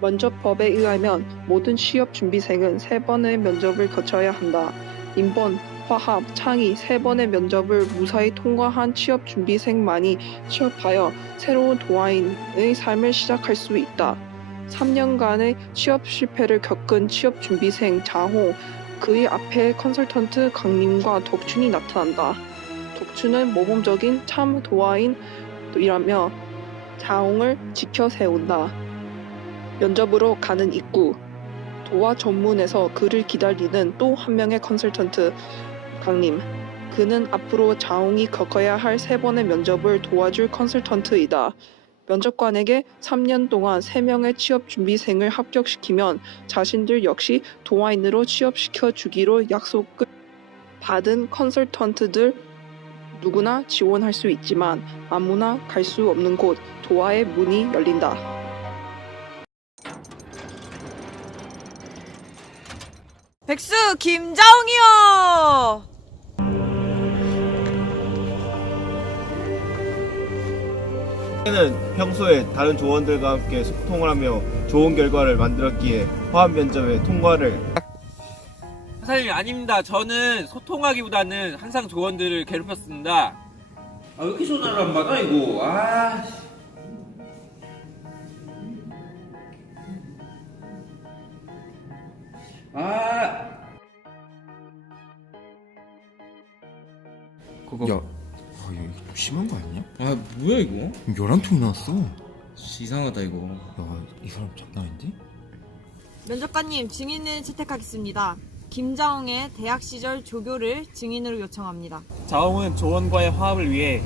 면접법에 의하면 모든 취업 준비생은 세 번의 면접을 거쳐야 한다. 인본, 화합, 창의 세 번의 면접을 무사히 통과한 취업 준비생만이 취업하여 새로운 도화인의 삶을 시작할 수 있다. 3년간의 취업 실패를 겪은 취업 준비생 자홍, 그의 앞에 컨설턴트 강림과 덕춘이 나타난다. 덕춘은 모범적인 참 도화인이라며 자홍을 지켜 세운다. 면접으로 가는 입구. 도화 전문에서 그를 기다리는 또 한 명의 컨설턴트 강림. 그는 앞으로 자홍이 겪어야 할 세 번의 면접을 도와줄 컨설턴트이다. 면접관에게 3년 동안 3명의 취업 준비생을 합격시키면 자신들 역시 도화인으로 취업시켜 주기로 약속을 받은 컨설턴트들 누구나 지원할 수 있지만 아무나 갈 수 없는 곳 도화의 문이 열린다. 백수 김자웅이요. 는 평소에 다른 조원들과 함께 소통을 하며 좋은 결과를 만들었기에 화합 면접에 통과를 사실 아닙니다. 저는 소통하기보다는 항상 조원들을 괴롭혔습니다. 아, 왜 이렇게 전화를 안 받아, 이거? 아. 씨. 아. 그거 야, 아, 이거 좀 심한 거 아니냐? 아 뭐야 이거? 11통이 나왔어. 야, 이상하다 이거 이 사람 장난 아닌데? 면접관님 증인을 채택하겠습니다. 김자웅의 대학 시절 조교를 증인으로 요청합니다. 자홍은 조원과의 화합을 위해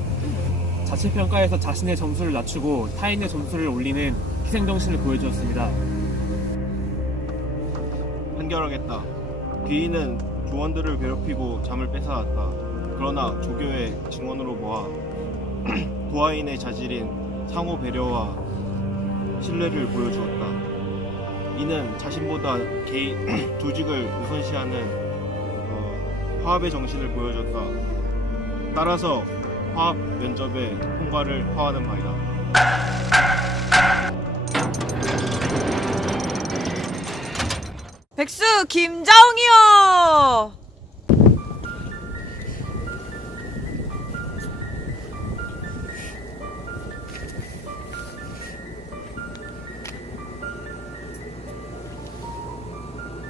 자체 평가에서 자신의 점수를 낮추고 타인의 점수를 올리는 희생 정신을 보여주었습니다. 판결하겠다. 귀인은 조원들을 괴롭히고 잠을 뺏어왔다. 그러나 조교의 증언으로 모아 도하인의 자질인 상호 배려와 신뢰를 보여주었다. 이는 자신보다 개인 조직을 우선시하는 어, 화합의 정신을 보여줬다. 따라서 화합 면접의 통과를 화하는 바이다. 백수 김자웅이요.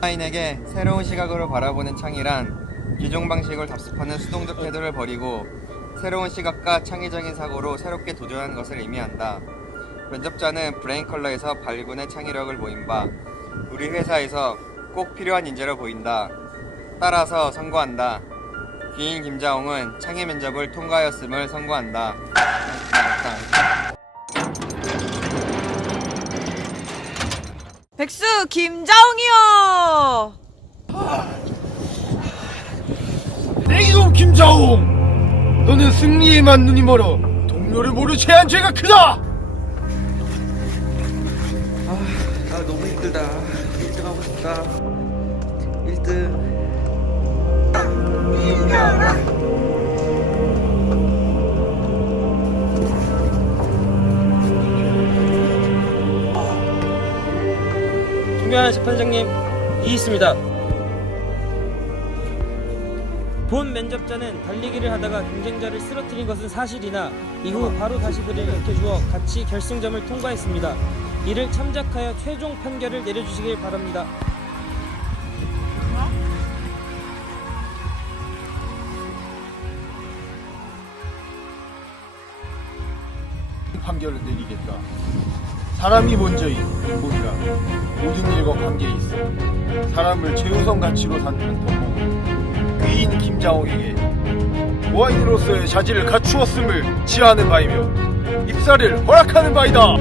타인에게 새로운 시각으로 바라보는 창의란 기존 방식을 답습하는 수동적 태도를 버리고 새로운 시각과 창의적인 사고로 새롭게 도전하는 것을 의미한다. 면접자는 브레인 컬러에서 발군의 창의력을 보인 바 우리 회사에서 꼭 필요한 인재로 보인다. 따라서 선고한다. 귀인 김자홍은 창의 면접을 통과하였음을 선고한다. 백수 김자웅이요. 내기동 김자홍 너는 승리에만 눈이 멀어 동료를 모르 채한 죄가 크다 아, 너무 힘들다. 1등 하고 싶다. 1등. 중요한 재판장님 이 있습니다. 본 면접자는 달리기를 하다가 경쟁자를 쓰러뜨린 것은 사실이나 이후 바로 다시 그를 일으켜주어 같이 결승점을 통과했습니다. 이를 참작하여 최종 판결을 내려주시길 바랍니다. 판결을 내리겠다 사람이 먼저인 인본이라 모든 일과 관계에 있어. 사람을 최우선 가치로 삼는 법목은 귀인 김자홍에게 보아인으로서의 자질을 갖추었음을 지하하는 바이며 입사를 허락하는 바이다